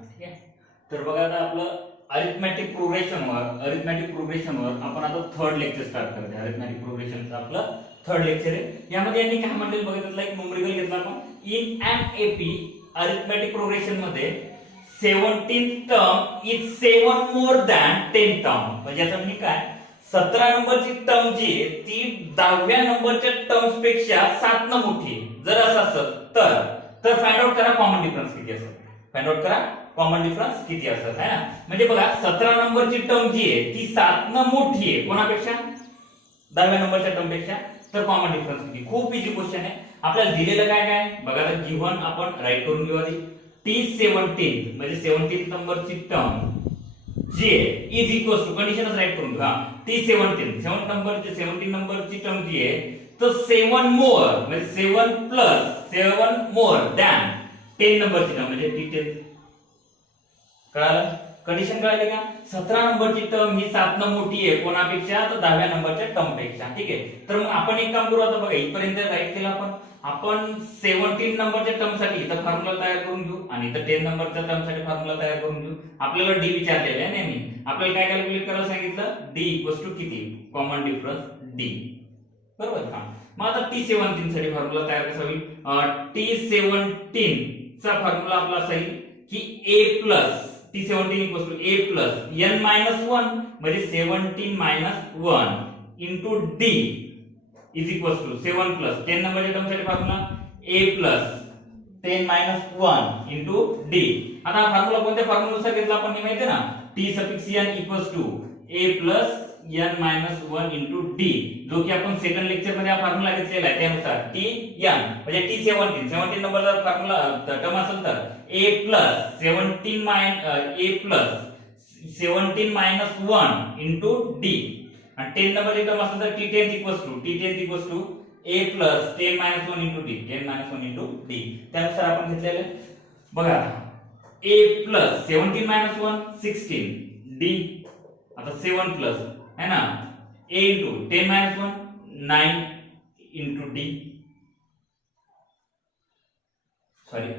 ठीक आहे. तर बघा आता आपलं अरिथमॅटिक प्रोग्रेशनवर आपण आता थर्ड लेक्चर स्टार्ट करत आहे. अरिथमॅटिक प्रोग्रेशनचं आपलं थर्ड लेक्चर आहे. यामध्ये यांनी काय म्हटलेलं बघितलं, एक न्यूमेरिकल घेतला आपण. In an AP arithmetic progression मध्ये 17th term is 7 more than 10 term. म्हणजे याचा म्हणजे काय, 17 नंबरची टर्म जी आहे ती 10व्या नंबरच्या टर्म्स पेक्षा 7 न मोठी आहे. जर असं असेल तर फाइंड आउट करा कॉमन डिफरन्स किती असेल. फाइंड आउट करा कॉमन डिफरन्स किती असेल, है ना. म्हणजे बघा 17 नंबरची टर्म जी आहे ती 7 न मोठी आहे कोणापेक्षा, 10व्या नंबरच्या टर्म पेक्षा. तर कॉमन डिफरन्स किती. खूप इझी क्वेश्चन आहे. आपल्याला दिलेलं काय काय बघा, तर गिव्हन आपण राईट करून घेऊ आधी. T17 म्हणजे 17th नंबरची टर्म जी आहे इज इक्वल टू, कंडिशनच राईट करून घेऊ. T17 17 नंबरची टर्म जी आहे तर 7 मोर म्हणजे 7 प्लस 7 मोर दॅन 10 नंबरची टर्म म्हणजे T10. कळालं, कंडिशन कळाली का. 17 नंबरची टर्म ही 7 न मोठी आहे कोणापेक्षा, तर 10व्या नंबरच्या टर्म पेक्षा. ठीक आहे. तर मग आपण एक काम करू आता बघा, इथपर्यंत राईट केलं आपण 17 नंबरच्या टर्म साठी इथं फॉर्म्युला तयार करून घेऊ आणि इथं 10 नंबरच्या टर्म साठी फॉर्म्युला तयार करून घेऊ. आपल्याला डी विचारलेलं आहे नेहमी. आपल्याला काय कॅल्क्युलेट करायला सांगितलं, डी इक्वल्स टू किती, कॉमन डिफरन्स डी. बरोबर का. मग आता T17 साठी फॉर्म्युला तयार कसा होईल. T17 चा फॉर्म्युला आपला असा येईल की a plus T17 equals to a plus n minus 1 म्हणजे 17 minus 1 into d is equals to 7 plus 10 नंबरच्या टर्म साठी formula a plus 10 minus 1 into d. आता हा फॉर्म्युला कोणत्या फॉर्म्युलानुसार घेतला आपण हे माहिती आहे ना. t suffix n equals to a plus n minus 1 into d, जो की आपण सेकंड लेक्चर मध्ये हा फॉर्म्युला घेतलेला आहे त्यानुसार t n म्हणजे T17 नंबरचा फॉर्म्युला टर्म असेल तर a plus 17 minus 1 into d. आणि 10 नंबरची टर्म असेल तर T10 equals to a plus 10 minus 1 into d, 10 minus 1 into d. त्यानुसार आपण घेतलेले बघा. a प्लस 17 मायनस 1 16 d, आता 7 प्लस है ना a into 10 minus 1 9 into d. Sorry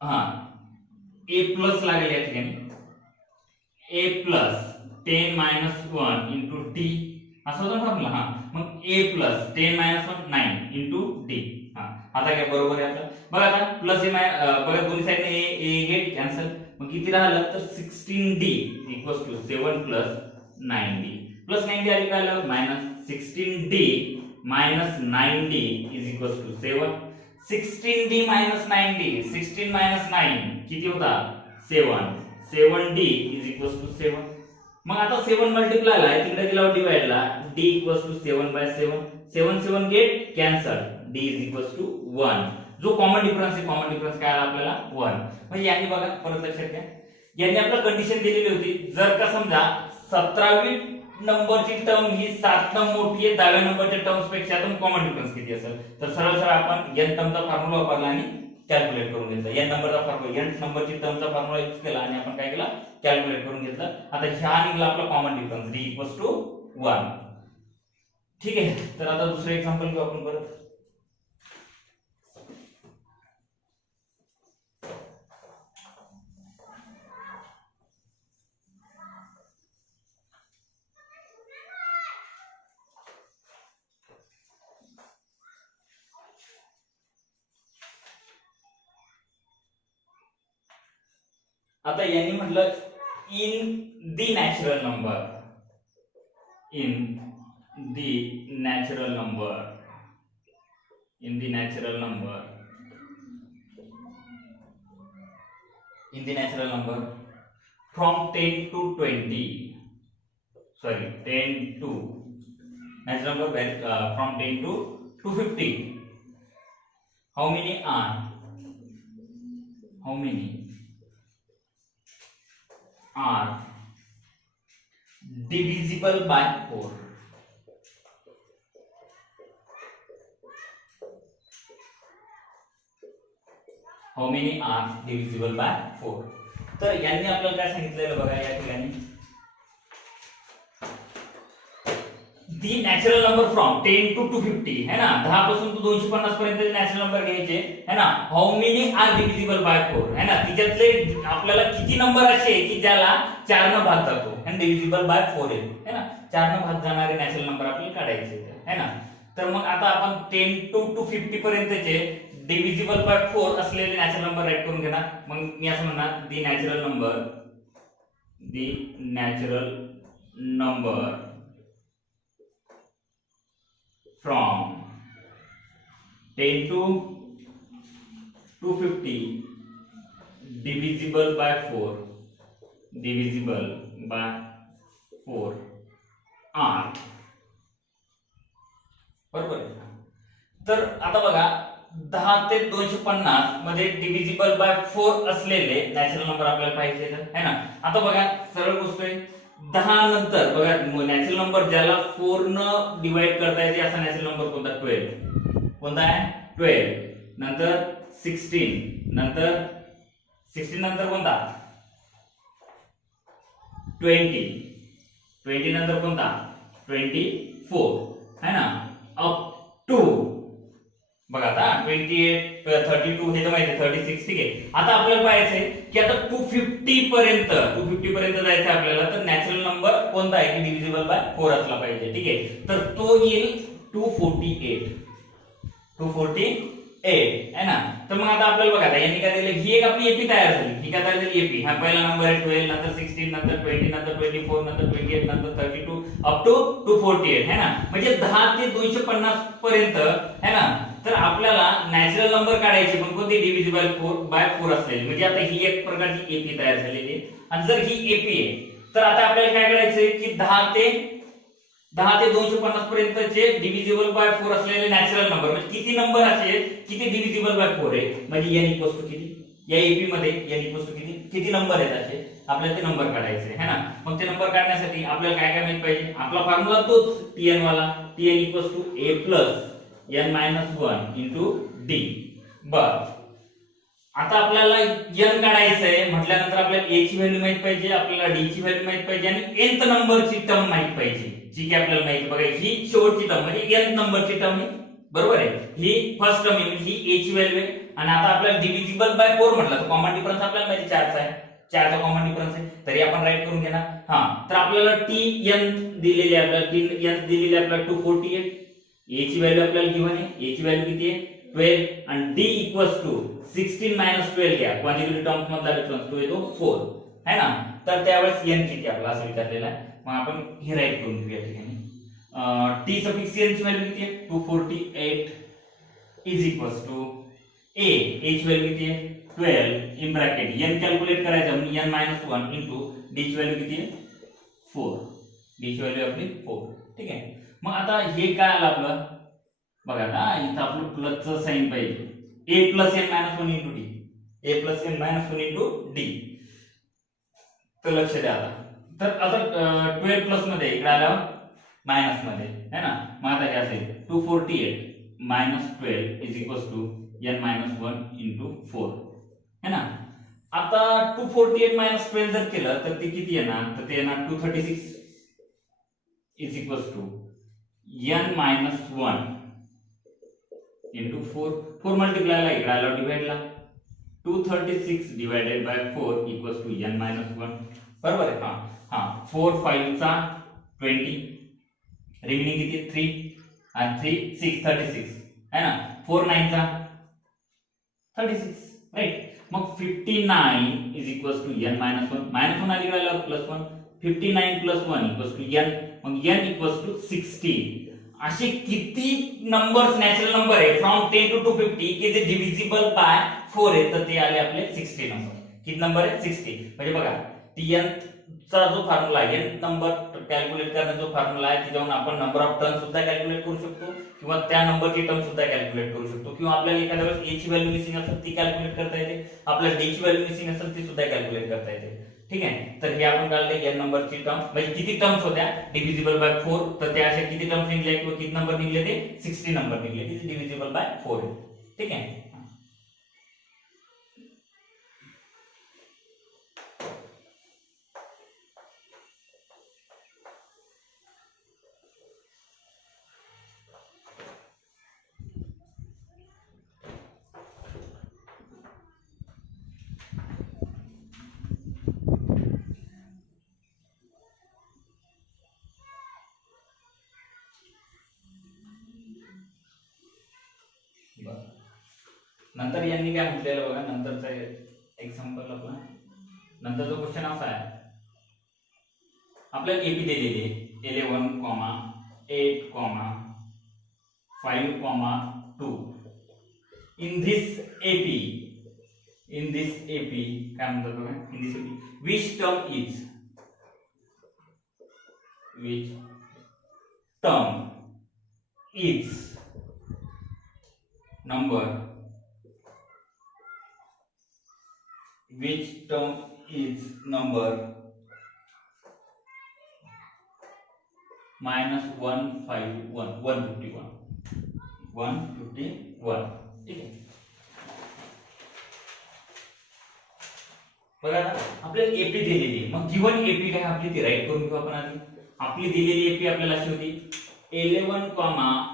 हा a प्लस लागेल या ठिकाणी. a plus 10 minus 1 into d असं होतं फॉर्म्युला. हा मग a plus 10 minus 1 9 into d. हा आता काय बरोबर आहे आपलं. बघा आता प्लस a बघा दोन्ही साइडने a गेट कॅन्सल. मग किती राहिलं तर 16d equals to 7 plus 9d. Plus 9d आली काय आलं minus 16d minus 9d is equals to 7. 16d minus 9d, 16 minus 9 किती होता 7. 7d is equals to 7. मग आता 7 मल्टिप्लाय ला तिकडे दिला डिवाइड ला d equals to 7/7. 7 7 get cancel, d is equals to 1. जो कॉमन डिफरन्स आहे, कॉमन डिफरन्स काय आला आपल्याला 1. म्हणजे यांनी बघा परत लक्षात घ्या, यांनी आपल्याला कंडिशन दिलेली होती. जर का समजा 17वी नंबरची टर्म ही 7 न मोठी आहे 10व्या नंबरच्या टर्म्स पेक्षा, तर कॉमन डिफरन्स किती असेल. तर सरळ सरळ आपण n टर्मचा फॉर्म्युला वापरला आणि कॅल्क्युलेट करून घेतला. n नंबरचा फॉर्म्युला, n नंबरची टर्मचा फॉर्म्युला यूज केला आणि आपण काय केलं कॅल्क्युलेट करून घेतलं. आता ह्या निघाला आपला common difference d equals to 1. ठीक आहे. तर आता दुसरं एक्झाम्पल घेऊ आपण परत. आता यांनी म्हटलं in the natural number, in the natural number, in the natural number, in the natural number from 10 to 20, sorry 10 to natural number from 10 to 250, how many are, how many are divisible by 4. How many are divisible by 4? तर यांनी आपल्याला काय सांगितलेलं बघा या ठिकाणी, दी natural number from 10 to 250 है ना, 10 पासून तो 250 पर्यंत नॅचरल नंबर घ्यायचे है ना. How many are divisible by 4 है ना, तिच्यातले आपल्याला किती नंबर असे की ज्याला 4 न भाग जातो आणि डिव्हिजिबल बाय 4 आहे ना, 4 न भाग जाणारे नॅचरल नंबर आपल्याला काढायचे है ना. तर मग आता आपण 10 to 250 पर्यंतचे डिव्हिजिबल बाय 4 असलेले नॅचरल नंबर राईट करून घेणार. मग मी असं म्हणणार दी natural number from 10 to 250 divisible by 4 are बरोबर. तर आता बघा 10 ते 250 मध्ये डिव्हिजिबल बाय 4 असलेले नॅचरल नंबर आपल्याला पाहिजे है ना. आता बघा सरळ गोष्ट आहे, 10 नंतर बघा नॅचरल नंबर ज्याला 4 न डिवाइड करता येते असा नॅचरल नंबर कोणता, 12. कोणता आहे 12. नंतर 16, नंतर 16 नंतर कोणता 20 नंतर कोणता 24 है ना, अप टू बघा आता 28, 32 हे तर माहिती आहे, 36 ठीक आहे. आता आपल्याला पाहायचंय की आता 250 पर्यंत जायचं आपल्याला, तर नॅचरल नंबर कोणता आहे की डिव्हिजिबल बाय 4 असला पाहिजे. ठीक आहे, तर तो येईल 248 है ना. तर मग आता आपल्याला बघा आता यांनी काय दिलं, ही एक आपली एपी तयार झाली. ही काय तयार झाली एपी. हा पहिला नंबर आहे 12, नंतर 16, नंतर 20, नंतर 24, नंतर 28, नंतर 32 अप टू 248 है ना. म्हणजे 10 ते 250 पर्यंत है ना. तर आपल्याला नॅचरल नंबर काढायचे पण कोणती डिव्हिजिबल बाय 4 असलेली. म्हणजे आता ही एक प्रकारची एपी तयार झालेली आहे. आणि जर ही एपी आहे तर आता आपल्याला काय करायचंय की 10 ते 250 पर्यंतचे डिव्हिजिबल बाय 4 असलेले नॅचरल नंबर म्हणजे किती नंबर असे किती डिव्हिजिबल बाय 4 आहे, म्हणजे n इक्वल्स टू किती, या एपी मध्ये n इक्वल्स टू किती नंबर आहेत असे आपल्याला ते नंबर काढायचे है ना. मग ते नंबर काढण्यासाठी आपल्याला काय काय माहित पाहिजे, आपला फॉर्म्युला तोच tn वाला, tn equals to a plus n minus 1 into d. बर आता आपल्याला n काढायचंय म्हटल्यानंतर आपल्याला a ची व्हॅल्यू माहित पाहिजे, आपल्याला d ची व्हॅल्यू माहित पाहिजे आणि nth नंबरची टर्म माहित पाहिजे जी की आपल्याला माहिती. बघा ही शेवटची टर्म म्हणजे nth नंबरची टर्म आहे बरोबर आहे, ही फर्स्ट टर्म आहे म्हणजे ही a ची व्हॅल्यू आहे. आणि आता आपल्याला डिव्हिजिबल बाय 4 म्हटलं तर कॉमन डिफरन्स आपल्याला माहिती 4 चा आहे, 4 चा कॉमन डिफरन्स आहे, तरी आपण राईट करून घेणार. तर आपल्याला tn दिलेली आहे, आपल्याला tn दिलेली आहे आपल्याला 248. a ची व्हॅल्यू आपल्याला गिव्हन आहे, a ची व्हॅल्यू किती आहे 12 आणि d इक्वल्स टू 16 मायनस 12 घ्या, क्वांटिटेटिव्ह टर्म्स मधला डिफरन्स तो येतो 4 है ना. तर त्यावेळेस n किती आपला असं विचारलेला आहे. मग आपण हे राईट करून घेऊया ठिकाणी. t सफिक्स n ची व्हॅल्यू किती आहे 248 इज इक्वल्स टू a ची व्हॅल्यू किती आहे 12 इन ब्रॅकेट n कॅल्क्युलेट करायचं म्हणजे n 1 इनटू d ची व्हॅल्यू किती आहे 4, d ची व्हॅल्यू आपली 4. ठीक आहे, मग आता हे काय आलं आपलं बघा ना, इथं आपलं प्लसचं साइन पाहिजे, a plus n minus 1 into d, a plus n minus 1 into d. तर लक्ष द्या आता 12 प्लस मध्ये इकडे आलं मायनस मध्ये है ना. मग आता काय असेल 248 minus 12 is equals to n minus 1 into 4 है ना. आता 248 मायनस 12 जर केलं तर ते किती येणार, तर ते येणार 236 is equals to n minus 1 into 4 multiply ला इकडे आला डिवाइड ला 236 divided by 4 equals to n minus 1 बरोबर आहे. हा 4 5 चा 20 रिमेनिंग किती 3 आणि 3 6 36 है ना. 4 9 चा 36 राइट. मग 59 is equals to n minus 1 minus 1 आली गेला plus 1 59 plus 1 equals to n, मग n इक्वल्स टू 16. असे किती नंबर्स नॅचरल नंबर आहे फ्रॉम 10 टू 250 की जे डिव्हिजिबल बाय 4 आहे, तर ते आले आपले 60 नंबर. किती नंबर आहे 60. म्हणजे बघा tn चा जो फॉर्म्युला आहे n नंबर कॅल्क्युलेट करण्याचा जो फॉर्म्युला आहे त्याच्यावरून आपण नंबर ऑफ टर्न सुद्धा कॅल्क्युलेट करू शकतो किंवा त्या नंबरची टर्म सुद्धा कॅल्क्युलेट करू शकतो, किंवा आपल्याला एखाद्या वेळेस a ची व्हॅल्यू मिसिंग असेल ती कॅल्क्युलेट करता येते, आपल्याला d ची व्हॅल्यू मिसिंग असेल ती सुद्धा कॅल्क्युलेट करता येते. ठीक आहे, तर हे आपण काढले n नंबरची टर्म म्हणजे किती टर्म्स होत्या डिव्हिजिबल बाय 4, तर त्या अशा किती टर्म्स निघले किंवा किती नंबर निघले ते 60 नंबर निघले की डिव्हिजिबल बाय 4 आहे. ठीक आहे. नंतर यांनी काय म्हटलेलं बघा, नंतरचा एक्झाम्पल आपला नंतरचा क्वेश्चन असा आहे, आपल्याला एपी दिलेली आहे 11, 8, 5, 2. in this AP काय म्हणतात बघा, in this AP which term is number minus 151 ठीक आहे. बघा ना, आपल्याला एपी दिलेली आहे, मग गिवन एपी काय आपली ती राईट करून घेऊ आपण आधी. आपली दिलेली एपी आपल्याला अशी होती 11,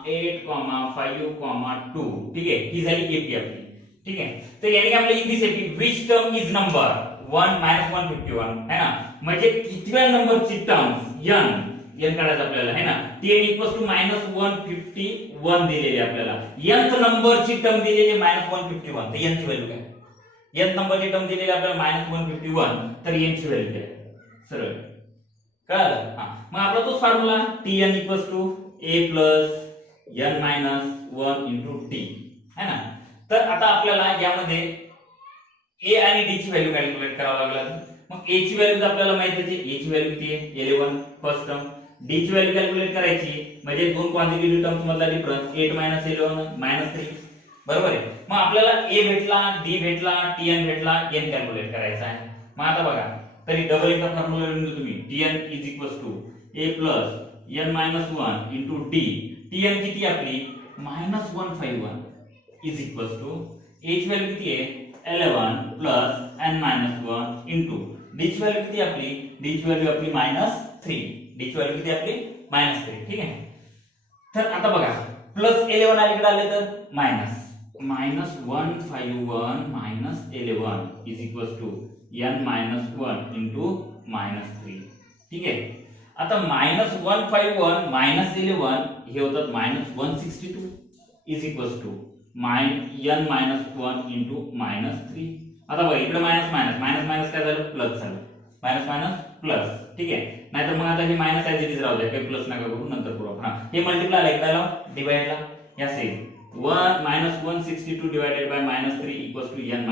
8, 5, 2. ठीक आहे, ही झाली एपी आपली. ठीक आहे, तर याने काय आपल्याला this AP which term is number 1 151 है ना, म्हणजे कितव्या नंबरची टर्म n काढायचं आपल्याला है ना. tn इक्वल्स टू -151 दिलेली आपल्याला. nth नंबरची टर्म दिलेली -151, तर n ची व्हॅल्यू काय, nth नंबरची टर्म दिलेली आपल्याला -151, तर n ची व्हॅल्यू काय, सरळ कळलं. मग आपला तोच formula tn equals to a n - 1 * t है ना. तर आता आपल्याला यामध्ये a आणि d ची व्हॅल्यू कॅल्क्युलेट करावं लागलं. मग a ची व्हॅल्यू आपल्याला माहिती आहे, a ची व्हॅल्यू किती आहे 11 फर्स्ट टर्म. d ची व्हॅल्यू कॅल्क्युलेट करायची म्हणजे दोन क्वांटिटेटिव्ह टर्म्स मधला डिफरन्स 8 - 11 - 3 बरोबर आहे. मग आपल्याला a भेटला, d भेटला, tn भेटला, n कॅल्क्युलेट करायचा आहे. मग आता बघा, तरी डबल एकदा फॉर्म्युला लिहून घेऊ तुम्ही. tn a n - 1 * d. tn किती आपली -151 a ची व्हॅल्यू किती आहे 11 n - 1 d ची व्हॅल्यू किती आपली, d ची व्हॅल्यू आपली -3, d ची व्हॅल्यू किती आपली -3. ठीक आहे, तर आता बघा +11 अलीकडे आले तर -151 - 11 n - 1 * -3. ठीक आहे, आता -151 - 11 हे होतात -162 n - 1 * -3. आता बघा इकडे मायनस काय झालं, प्लस झालं, प्लस. ठीक आहे, नाहीतर मग आता हे मायनस ऍज इट इज राहू द्या, काही प्लस नका करू, नंतर करू आपण. हे मल्टिप्लाय ला इकडे लाव, डिवाइड ला या same 162 divided by -3 = n -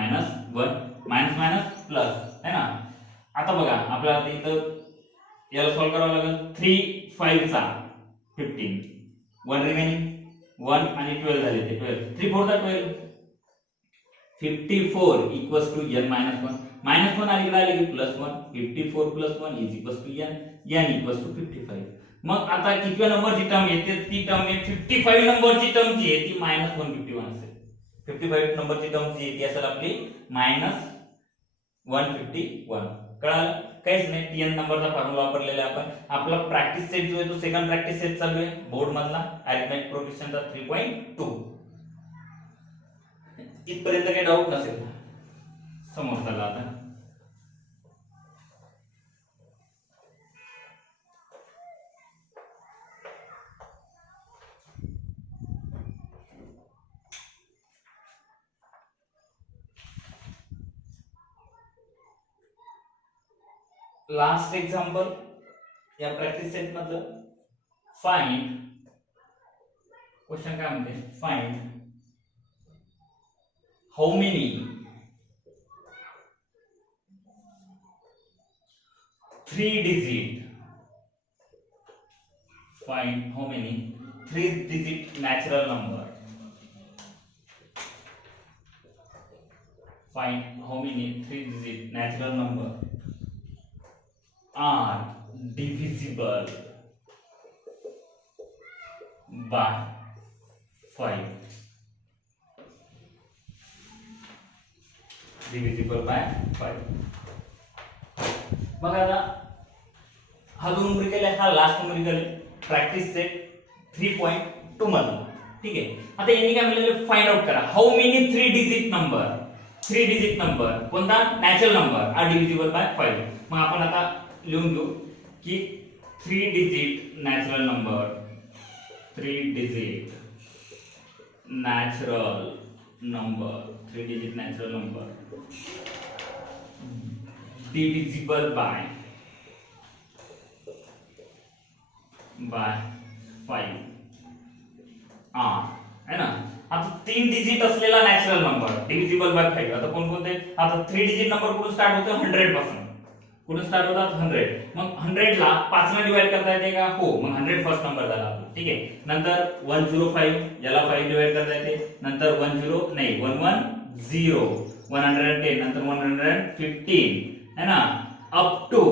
1 plus है ना. आता बघा आपल्याला इथं याला सॉल्व करावं लागेल. 3 5 चा 15, 1 रिमेनिंग 1 आणि 12 झाले ते 12, 3 4 12, 54 = n - 1. -1 अलीकडे आले की +1, 54 + 1 n = 55. मग आता कितव्या नंबरची टर्म येते, ती टर्म आहे 55 नंबरची टर्म जी आहे ती -151 असेल. 55 नंबरची टर्म जी आहे ती असेल आपली -151. कळालं, काहीच नाही. tn नंबरचा फॉर्म्युला वापरलेला आहे आपण. आपला प्रॅक्टिस सेट जो आहे तो सेकंड प्रॅक्टिस सेट चालू आहे बोर्ड मधला, अरिथमेटिक प्रोग्रेशनचा 3.2. इथपर्यंत काही डाऊट नसेल, समोर चला आता. लास्ट एक्झाम्पल या प्रॅक्टिस सेट मधलं. फाइंड, क्वेश्चन काय म्हणते, find how many 3-digit natural number, find how many 3-digit natural number are divisible by 5. divisible by 5. मग आता हा जो न्यूमेरिकल आहे हा लास्ट न्यूमेरिकल प्रॅक्टिस सेट 3.2 मध्ये. ठीक आहे, आता यांनी काय म्हटलेलं, फाइंड आउट करा हाऊ मेनी 3-digit नंबर कोणता natural number are divisible by 5. मग आपण आता लिहून घेऊ की 3-digit natural number number, 3 digit natural number divisible by 5 है ना. आता 3 डिजिट असलेला नॅचरल नंबर डिव्हिजिबल बाय 5. आता कोणकोणते, आता 3 डिजिट नंबर कुठून स्टार्ट होतो, 100 पासून. कुठून स्टार्ट होतात, 100. मग 100 ला 5 ने डिवाइड करता येते का, हो. मग 100 फर्स्ट नंबर झाला आपला. ठीक आहे. नंतर 105 याला 5 डिवाइड करता येते. नंतर 110 नाही 110 110 नंतर 115 है ना, अप टू.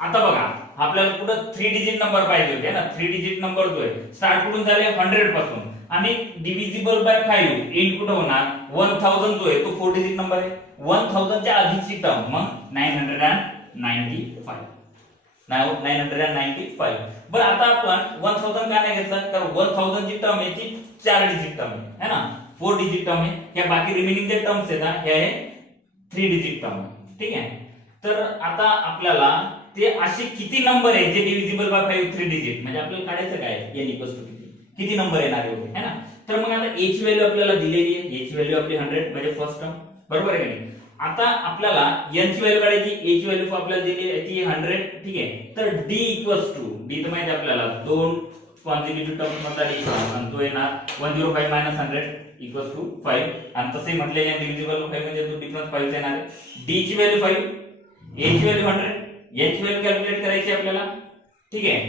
आता बघा आपल्याला कुठं 3 डिजिट नंबर पाहिजे होते ना. 3 डिजिट नंबर जो आहे स्टार्ट कुठून झाले, 100 पासून. आणि डिव्हिजिबल बाय 5 एंड कुठं होणार, 1000 जो आहे तो 4 डिजिट नंबर आहे. 1000 च्या आधीची टर्म मग 995. 995. बरं आता आपण 1000 का नाही घेतलं, तर 1000 ची टर्म आहे ती 4 डिजिट टर्म आहे ना, 4 डिजिट टर्म आहे. या बाकी रिमेनिंग जे टर्म्स आहेत ना हे आहे 3 डिजिट टर्म. ठीक आहे. तर आता आपल्याला ते असे किती नंबर आहे जे डिव्हिजिबल बाय 5 3 डिजिट, म्हणजे आपल्याला काढायचं काय, n इक्वल्स टू किती नंबर येणार आहे ना. तर मग आता a ची व्हॅल्यू आपल्याला दिलेली आहे. a ची व्हॅल्यू आपली 100 म्हणजे फर्स्ट टर्म, बरोबर आहे की नाही. आता आपल्याला n ची व्हॅल्यू काढायची. a ची व्हॅल्यू आपल्याला दिली आहे ती 100. ठीक आहे. तर d इक्वल्स टू, d तर माहिती आपल्याला दोन कॉन्सिक्युटिव्ह टर्म्स मधला डिफरन्स आणि तो येणार 105 100 इक्वल्स टू 5. आणि तसे म्हटलेले आहे डिव्हिजिबल 5 म्हणजे तो डिफरन्स 5 येणार आहे. d ची व्हॅल्यू 5, a ची व्हॅल्यू 100, n ची व्हॅल्यू कॅल्क्युलेट करायची आपल्याला. ठीक आहे.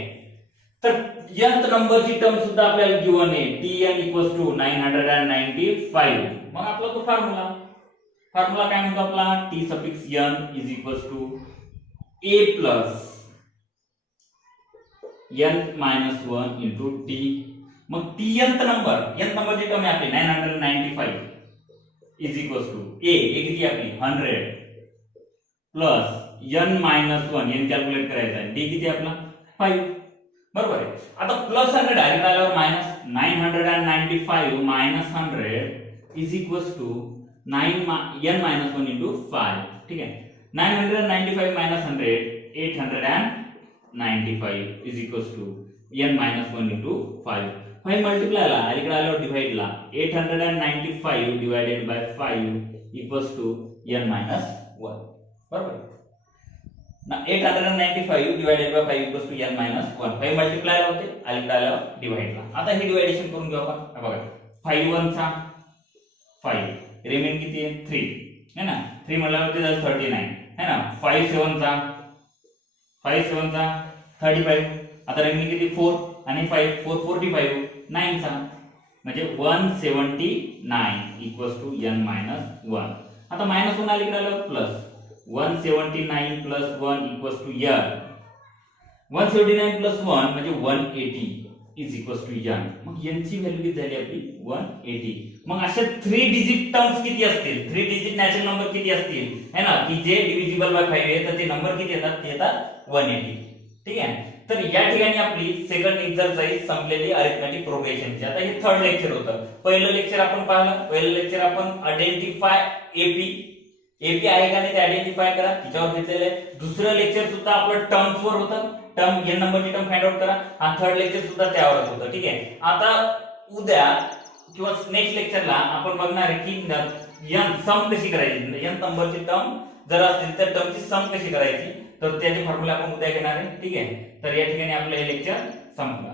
तर nth नंबरची टर्म सुद्धा आपल्याला गिवन आहे, tn इक्वल्स टू 995. मग आपला तो फॉर्म्युला काय म्हणतो आपला, t suffix n is equals to a plus n minus 1 into t. मग nth नंबरची टर्म आहे आपली 995 इज इक्वल्स टू a किती आपली 100 plus n minus 1, n calculate करायचा आहे, d किती आपला 5. बरोबर आहे. आता प्लस 100 डायरेक्ट आल्यावर minus 995 minus 100 is equals to n minus 1 into 5. ठीक आहे. 995 minus 100 895 is equals to n minus 1 into 5. 5 multiply ला इकडे आल्यावर डिवाइड ला 895 divided by 5 equals to n minus 1. बरोबर. 895 divided by 5 equals to n minus 1. 5 multiply होते इकडे आल्यावर डिवाइड ला. आता हे डिवायडेशन करून घेऊ आपण. बघा 5 1 चा 5, रिमेन किती आहे 3 है ना. 3 म्हटल्यावर ते झालं 39 है ना. 5 7 चा 35. आता रिमेन किती 4 आणि 5 4 45 9 चा म्हणजे 179 इक्वल्स टू n मायनस 1. आता मायनस 1 इकडे आल्यावर plus 179 plus 1 equals to n. 179 plus 1 म्हणजे 180 इज इक्वल्स टू n. मग n ची व्हॅल्यू किती झाली आपली 180. मग अशा 3 डिजिट टर्म्स किती असतील, 3 डिजिट नॅचरल नंबर किती असतील है ना, की जे डिव्हिजिबल बाय 5 आहे, तर ते नंबर किती येतात, ते येतात 180. ठीक आहे. तर या ठिकाणी आपली सेकंड एक्सरसाइज संपलेली अरिथमेटिक प्रोग्रेशनची. आता हे थर्ड लेक्चर होतं. पहिलं लेक्चर आपण पाहिलं, पहिलं लेक्चर आपण आयडेंटिफाय एपी आहे का नाही ते आयडेंटिफाय करा, तिच्यावर घेतलेलं आहे. दुसरं लेक्चर सुद्धा आपलं टर्म्स वर होतं, टर्म n नंबरची टर्म फाइंड आउट करा. आणि थर्ड लेक्चर सुद्धा त्यावरच होतं. ठीक आहे. आता उद्या किंवा नेक्स्ट लेक्चरला आपण बघणार आहे की n सम कशी करायची, n नंबरची टर्म जर असतील तर टर्मची सम कशी करायची, तर त्याचे फॉर्म्युला आपण उद्या घेणार आहे. ठीक आहे. तर या ठिकाणी आपलं हे लेक्चर संपलं.